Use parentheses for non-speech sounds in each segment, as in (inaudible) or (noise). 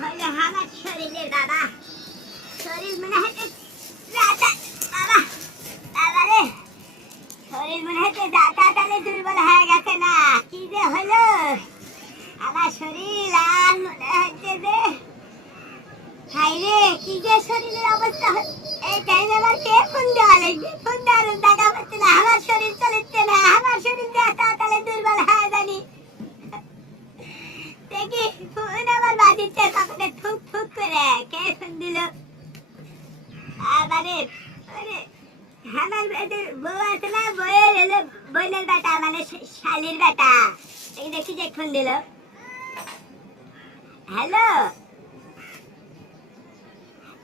হইল আমার শরীরের বাবা শরীর মনে হচ্ছে রাতা বাবা রে। শরীর মনে হচ্ছে দাতা তালে দুর্বল হয়ে গেছে না। কি যে হলো? আমার শরীর, আর মনে হচ্ছে যে হাই রে, কি যে শরীরের অবস্থা এই টাইমে আবার কে ফোন দেওয়া লাগবে? ফোন দেওয়ার টাকা পাচ্ছে না আমার শরীর চলছে না আমার শরীর দাতা তালে দুর্বল হয়ে জানি দেখি ফোন আবার বাজিচ্ছে তখন থুক থুক করে বোনের বেটা মানে শালির বেটা দেখি যে ফোন দিল হ্যালো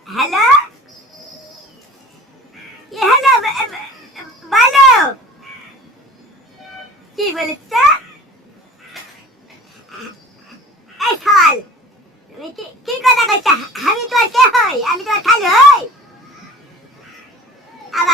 হ্যালো কি হ্যালো বলো কি বলেছ এই কি কথা কইছ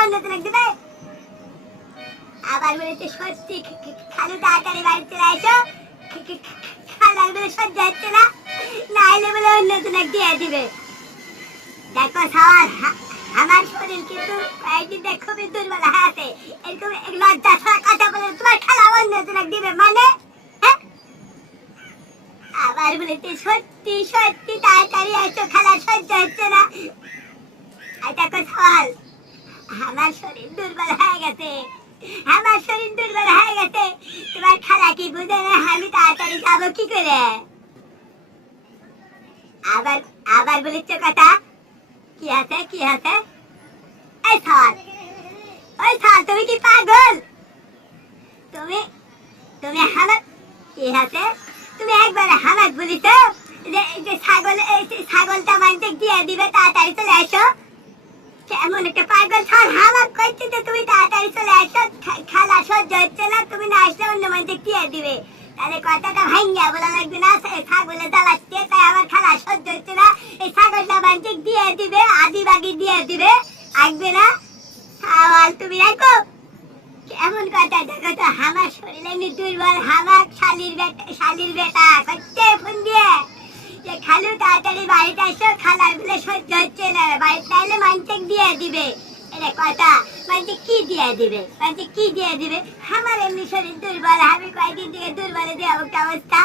দিবে আবার বলেছে সত্যি খালু, তাড়াতাড়ি বাড়ি চলে আসো। খালার বলে সহ্য হচ্ছে না। না এলে বলে অন্য জনক দিয়ে দিবে। দেখো সওয়াল আমার শরীর কিন্তু কয়েকদিন থেকে খুবই দুর্বল আছে এরকম লজ্জা ছাড়া কথা বলে তোমার খালা অন্য জনক দিবে মানে? হ্যাঁ? আবার বলেছে সত্যি সত্যি, তাড়াতাড়ি আসো, খালা, সহ্য হচ্ছে না। দেখো সওয়াল আমার শরীর দুর্বল হয়ে গেছে। তোমার খালা কি বুঝে না? আমি তাড়াতাড়ি যাব কি করে? আবার আবার বলেছ কথা? কি আছে কি আছে? এই সওয়াল ওই সওয়াল তুমি কি পাগল? তুমি তুমি হামাক, কি আছে? তুমি একবার হামাক বলিস যে ছাগল ছাগলটা মানতে দিয়ে দিবে, তাড়াতাড়ি চলে আসো কেমন একটা পাগল ছাল হামাক করছে যে তুমি তাড়াতাড়ি চলে আসো খালা সহ্য হচ্ছে না তুমি না আসলে অন্য মানতে দিয়ে দিবে। তাহলে কথাটা ভাঙ্গা বলা লাগবে না ছাগলে জ্বালাচ্ছে, তাই আমার খালা সহ্য হচ্ছে না এই ছাগলটা মানতে দিয়ে দিবে, আদি বাগি দিয়ে দিবে, আসবে না? আওয়াল তুমি রাখো। কেমন কথা, দেখো তো আমার শরীর এমনি দুর্বল আমার শালির বেটা শালির বেটা করছে ফোন দিয়ে। যে খালু, তাড়াতাড়ি বাড়িতে আসো খালার বলে সহ্য আইলে দিয়ে দিবে। এটা কথা মানচে কি দিয়ে দিবে? মানচে কি দিয়ে দিবে? আমার এমনি শরীর দুর্বল, আমি কয়েকদিন থেকে দুর্বলে দিয়ে একটা অবস্থা?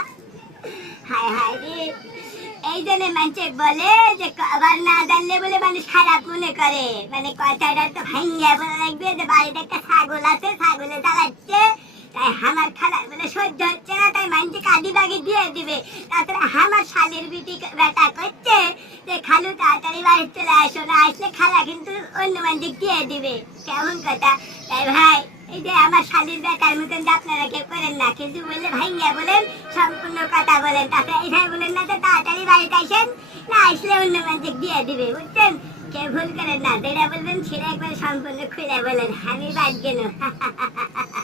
হায় হায় রে। এই জন্য মানুষ বলে যে, আবার না জানলে বলে মানুষ খারাপ মনে করে। মানে কথাটা তো ভাঙ্গা বলা লাগবে যে, বাড়িতে একটা ছাগল আছে, ছাগলে জ্বালাচ্ছে। তাই আমার খারাপ বলে সহ্য হচ্ছে না, তাই মানুষকে কাঁদি বাগি দিয়ে দিবে। তারপরে আমার শালের বিটি বেটা করছে যে খালু তাড়াতাড়ি বাড়ি চলে আসো। না আসলে খালা কিন্তু অন্য মানুষ দিয়ে দিবে। কেমন কথা? তাই ভাই, এই যে আমার শালির বেটার মতন যে আপনারা কেউ করেন না, কিন্তু বললে ভাইয়া বলেন, সম্পূর্ণ কথা বলেন। তারপরে এইভাবে বলেন না যে তাড়াতাড়ি বাড়িতে আসেন, না আসলে অন্য মানুষ দিয়ে দিবে। বুঝছেন? কেউ ভুল করেন না। যেটা বলবেন সেটা একবার সম্পূর্ণ খুলে বলেন। আমি বাদ গেল (laughs)